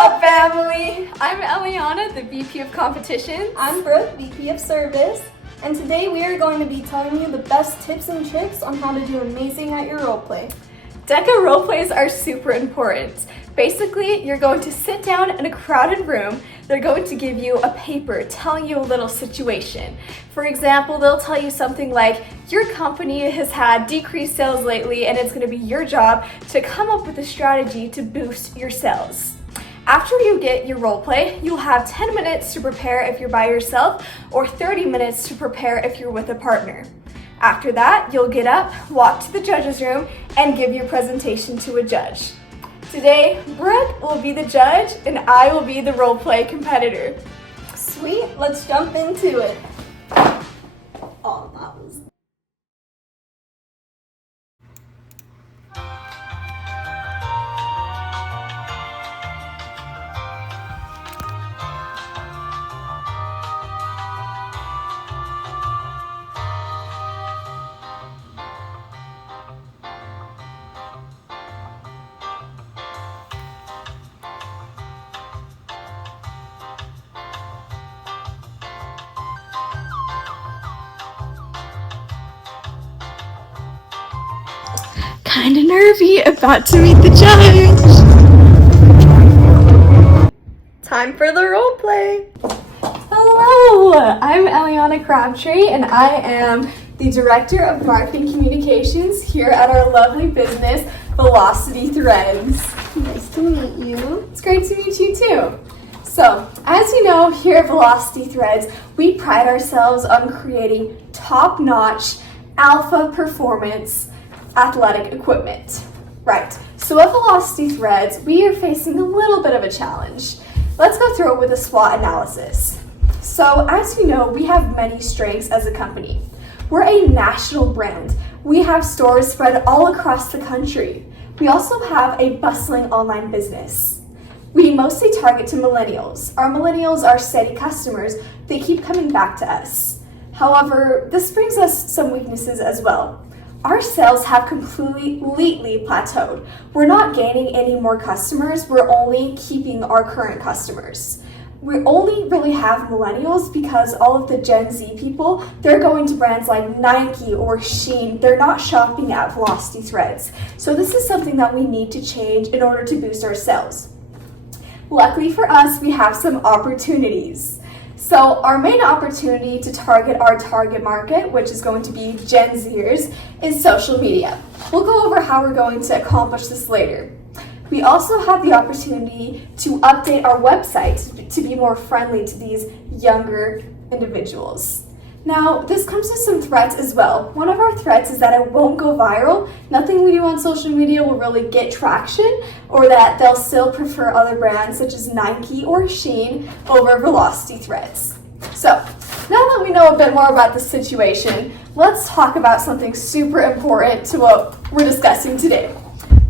up, family? I'm Eliana, the VP of Competitions. I'm Brooke, VP of Service. And today we are going to be telling you the best tips and tricks on how to do amazing at your roleplay. DECA roleplays are super important. Basically, you're going to sit down in a crowded room. They're going to give you a paper telling you a little situation. For example, they'll tell you something like, your company has had decreased sales lately and it's going to be your job to come up with a strategy to boost your sales. After you get your role play, you'll have 10 minutes to prepare if you're by yourself or 30 minutes to prepare if you're with a partner. After that, you'll get up, walk to the judge's room, and give your presentation to a judge. Today, Brooke will be the judge and I will be the role play competitor. Sweet, let's jump into it. Oh, that was... Kinda nervy, about to meet the judge. Time for the role play. Hello, I'm Eliana Crabtree and I am the Director of Marketing Communications here at our lovely business, Velocity Threads. Nice to meet you. It's great to meet you too. So, as you know, here at Velocity Threads, we pride ourselves on creating top-notch, alpha performance athletic equipment. Right, so at Velocity Threads, we are facing a little bit of a challenge. Let's go through it with a SWOT analysis. So, as you know, we have many strengths as a company. We're a national brand. We have stores spread all across the country. We also have a bustling online business. We mostly target to millennials. Our millennials are steady customers. They keep coming back to us. However, this brings us some weaknesses as well. Our sales have completely plateaued. We're not gaining any more customers. We're only keeping our current customers. We only really have millennials because all of the Gen Z people, they're going to brands like Nike or Shein. They're not shopping at Velocity Threads. So this is something that we need to change in order to boost our sales. Luckily for us, we have some opportunities. So our main opportunity to target our target market, which is going to be Gen Zers, is social media. We'll go over how we're going to accomplish this later. We also have the opportunity to update our website to be more friendly to these younger individuals. Now, this comes with some threats as well. One of our threats is that it won't go viral. Nothing we do on social media will really get traction, or that they'll still prefer other brands such as Nike or Shein over Velocity Threads. So, now that we know a bit more about the situation, let's talk about something super important to what we're discussing today,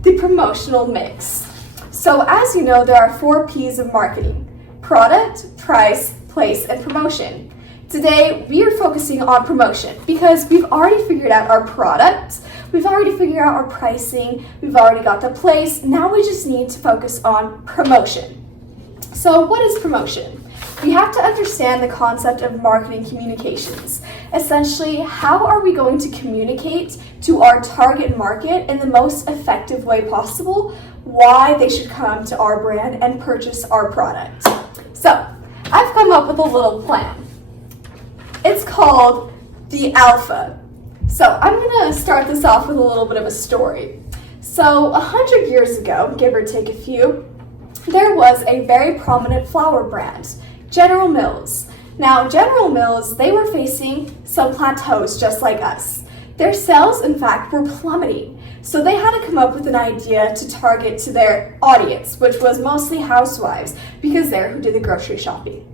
the promotional mix. So, as you know, there are 4 P's of marketing: product, price, place, and promotion. Today, we are focusing on promotion because we've already figured out our product, we've already figured out our pricing, we've already got the place. Now we just need to focus on promotion. So what is promotion? We have to understand the concept of marketing communications. Essentially, how are we going to communicate to our target market in the most effective way possible why they should come to our brand and purchase our product? So, I've come up with a little plan. It's called the Alpha. So I'm gonna start this off with a little bit of a story. So 100 years ago, give or take a few, there was a very prominent flour brand, General Mills. Now General Mills, they were facing some plateaus just like us. Their sales, in fact, were plummeting. So they had to come up with an idea to target to their audience, which was mostly housewives, because they're who did the grocery shopping.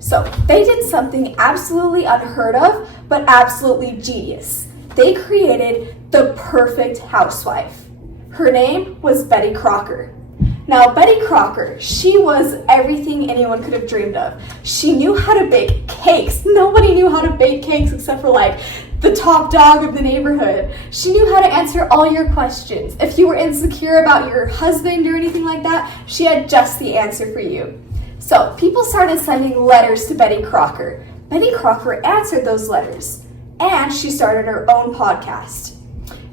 So they did something absolutely unheard of, but absolutely genius. They created the perfect housewife. Her name was Betty Crocker. Now, Betty Crocker, she was everything anyone could have dreamed of. She knew how to bake cakes. Nobody knew how to bake cakes except for like the top dog of the neighborhood. She knew how to answer all your questions. If you were insecure about your husband or anything like that, she had just the answer for you. So people started sending letters to Betty Crocker. Betty Crocker answered those letters, and she started her own podcast.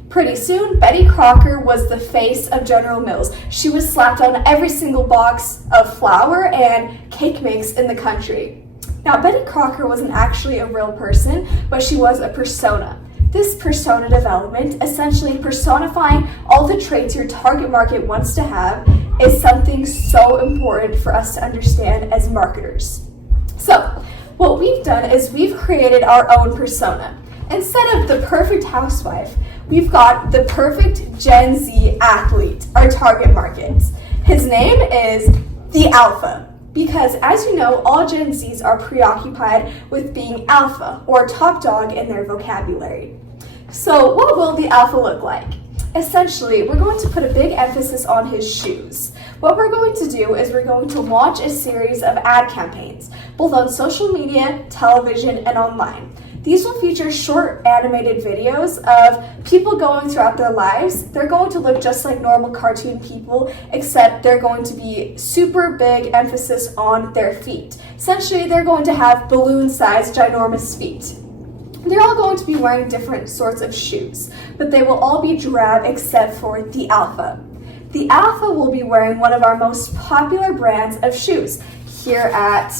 Pretty soon, Betty Crocker was the face of General Mills. She was slapped on every single box of flour and cake mix in the country. Now, Betty Crocker wasn't actually a real person, but she was a persona. This persona development, essentially personifying all the traits your target market wants to have, is something so important for us to understand as marketers. So, what we've done is we've created our own persona. Instead of the perfect housewife, we've got the perfect Gen Z athlete, our target market. His name is the Alpha, because as you know, all Gen Zs are preoccupied with being alpha or top dog in their vocabulary. So what will the Alpha look like? Essentially, we're going to put a big emphasis on his shoes. What we're going to do is we're going to launch a series of ad campaigns, both on social media, television, and online. These will feature short animated videos of people going throughout their lives. They're going to look just like normal cartoon people, except they're going to be super big emphasis on their feet. Essentially, they're going to have balloon-sized, ginormous feet. They're all going to be wearing different sorts of shoes, but they will all be drab except for the Alpha. The Alpha will be wearing one of our most popular brands of shoes here at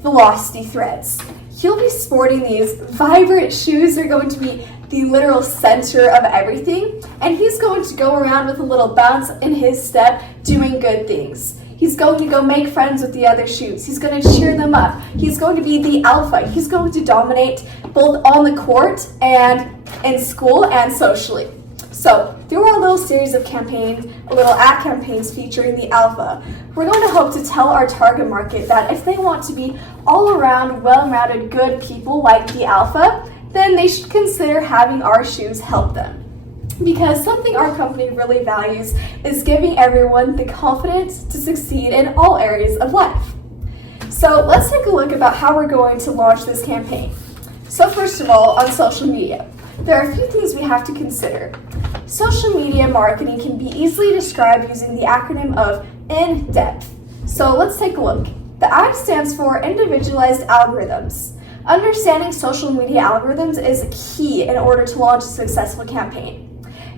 Velocity Threads. He'll be sporting these vibrant shoes. They're going to be the literal center of everything, and he's going to go around with a little bounce in his step, doing good things. He's going to go make friends with the other shoes. He's going to cheer them up. He's going to be the Alpha. He's going to dominate both on the court and in school and socially. So through our little series of campaigns, little ad campaigns featuring the Alpha, we're going to hope to tell our target market that if they want to be all around well-rounded good people like the Alpha, then they should consider having our shoes help them. Because something our company really values is giving everyone the confidence to succeed in all areas of life. So let's take a look about how we're going to launch this campaign. So first of all, on social media, there are a few things we have to consider. Social media marketing can be easily described using the acronym of in-depth. So let's take a look. The I stands for individualized algorithms. Understanding social media algorithms is key in order to launch a successful campaign.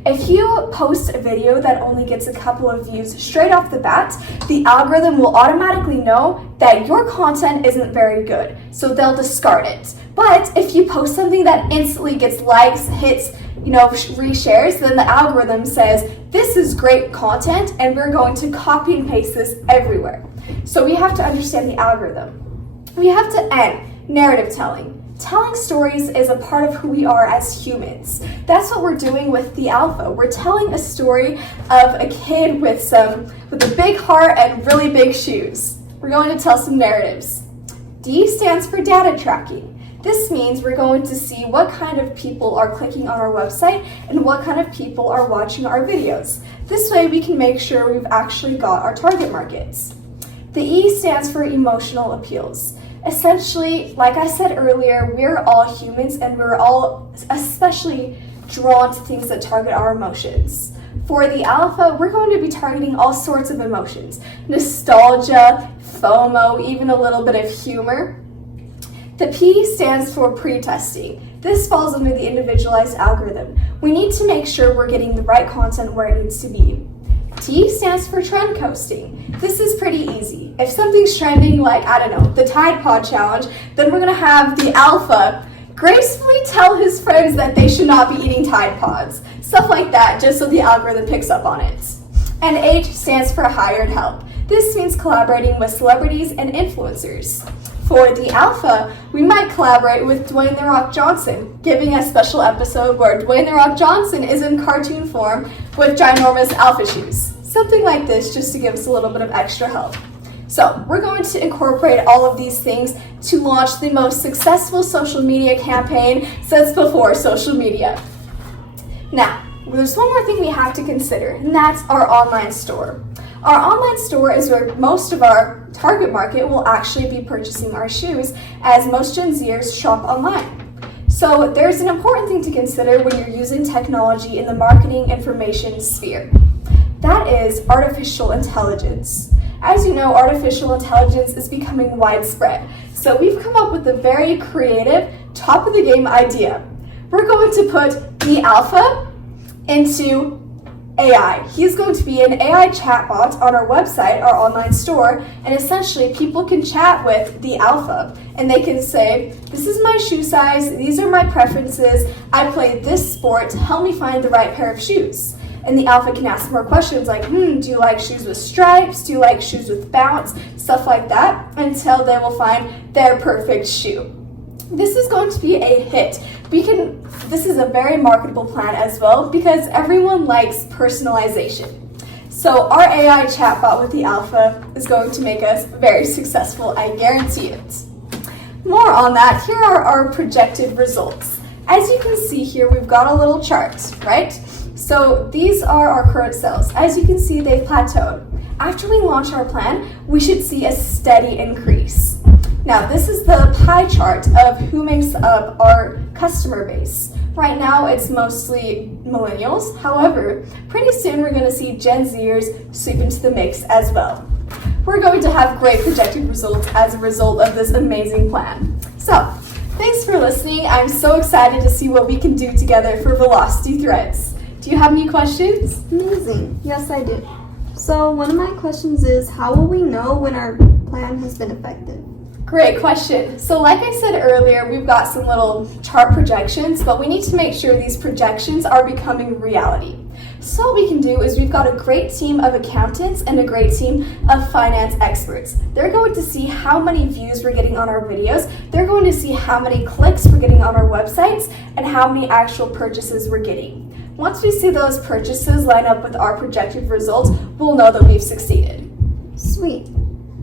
If you post a video that only gets a couple of views straight off the bat, the algorithm will automatically know that your content isn't very good, so they'll discard it. But if you post something that instantly gets likes, hits, reshares, then the algorithm says, this is great content, and we're going to copy and paste this everywhere. So we have to understand the algorithm. We have to end narrative telling. Telling stories is a part of who we are as humans. That's what we're doing with the Alpha. We're telling a story of a kid with a big heart and really big shoes. We're going to tell some narratives. D stands for data tracking. This means we're going to see what kind of people are clicking on our website and what kind of people are watching our videos. This way we can make sure we've actually got our target markets. The E stands for emotional appeals. Essentially, like I said earlier, we're all humans and we're all especially drawn to things that target our emotions. For the Alpha, we're going to be targeting all sorts of emotions. Nostalgia, FOMO, even a little bit of humor. The P stands for pre-testing. This falls under the individualized algorithm. We need to make sure we're getting the right content where it needs to be. T stands for trend coasting. This is pretty easy. If something's trending like, the Tide Pod Challenge, then we're gonna have the Alpha gracefully tell his friends that they should not be eating Tide Pods. Stuff like that, just so the algorithm picks up on it. And H stands for hired help. This means collaborating with celebrities and influencers. For the Alpha, we might collaborate with Dwayne "The Rock" Johnson, giving a special episode where Dwayne "The Rock" Johnson is in cartoon form with ginormous Alpha shoes. Something like this, just to give us a little bit of extra help. So we're going to incorporate all of these things to launch the most successful social media campaign since before social media. Now, there's one more thing we have to consider, and that's our online store. Our online store is where most of our target market will actually be purchasing our shoes, as most Gen Zers shop online. So there's an important thing to consider when you're using technology in the marketing information sphere. That is artificial intelligence. As you know, artificial intelligence is becoming widespread. So we've come up with a very creative, top of the game idea. We're going to put the alpha into AI. He's going to be an AI chatbot on our website, our online store, and essentially people can chat with the alpha and they can say, this is my shoe size, these are my preferences, I play this sport, help me find the right pair of shoes. And the alpha can ask more questions like, do you like shoes with stripes? Do you like shoes with bounce? Stuff like that, until they will find their perfect shoe. This is going to be a hit. This is a very marketable plan as well because everyone likes personalization. So our AI chatbot with the alpha is going to make us very successful, I guarantee it. More on that, here are our projected results. As you can see here, we've got a little chart, right? So these are our current sales. As you can see, they've plateaued. After we launch our plan, we should see a steady increase. Now, this is the pie chart of who makes up our customer base. Right now, it's mostly millennials. However, pretty soon we're going to see Gen Zers sweep into the mix as well. We're going to have great projected results as a result of this amazing plan. So, thanks for listening. I'm so excited to see what we can do together for Velocity Threads. Do you have any questions? Amazing. Yes, I do. So one of my questions is, how will we know when our plan has been effective? Great question. So like I said earlier, we've got some little chart projections, but we need to make sure these projections are becoming reality. So what we can do is we've got a great team of accountants and a great team of finance experts. They're going to see how many views we're getting on our videos. They're going to see how many clicks we're getting on our websites and how many actual purchases we're getting. Once we see those purchases line up with our projected results, we'll know that we've succeeded. Sweet.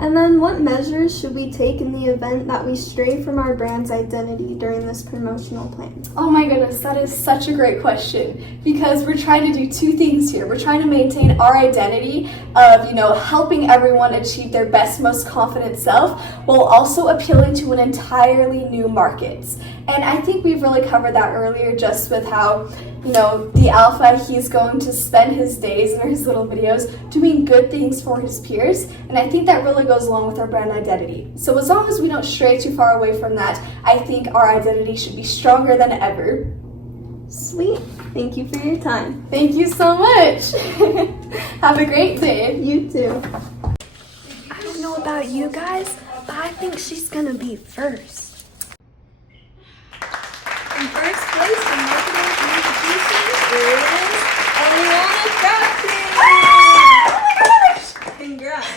And then what measures should we take in the event that we stray from our brand's identity during this promotional plan? Oh my goodness, that is such a great question because we're trying to do two things here. We're trying to maintain our identity of, helping everyone achieve their best, most confident self while also appealing to an entirely new market. And I think we've really covered that earlier just with how, the alpha, he's going to spend his days or his little videos doing good things for his peers. And I think that really goes along with our brand identity. So as long as we don't stray too far away from that, I think our identity should be stronger than ever. Sweet. Thank you for your time. Thank you so much. Have a great day. You too. I don't know about you guys, but I think she's gonna be first. In first place in marketing communications is Eliana Crafty. Oh my gosh! Congrats.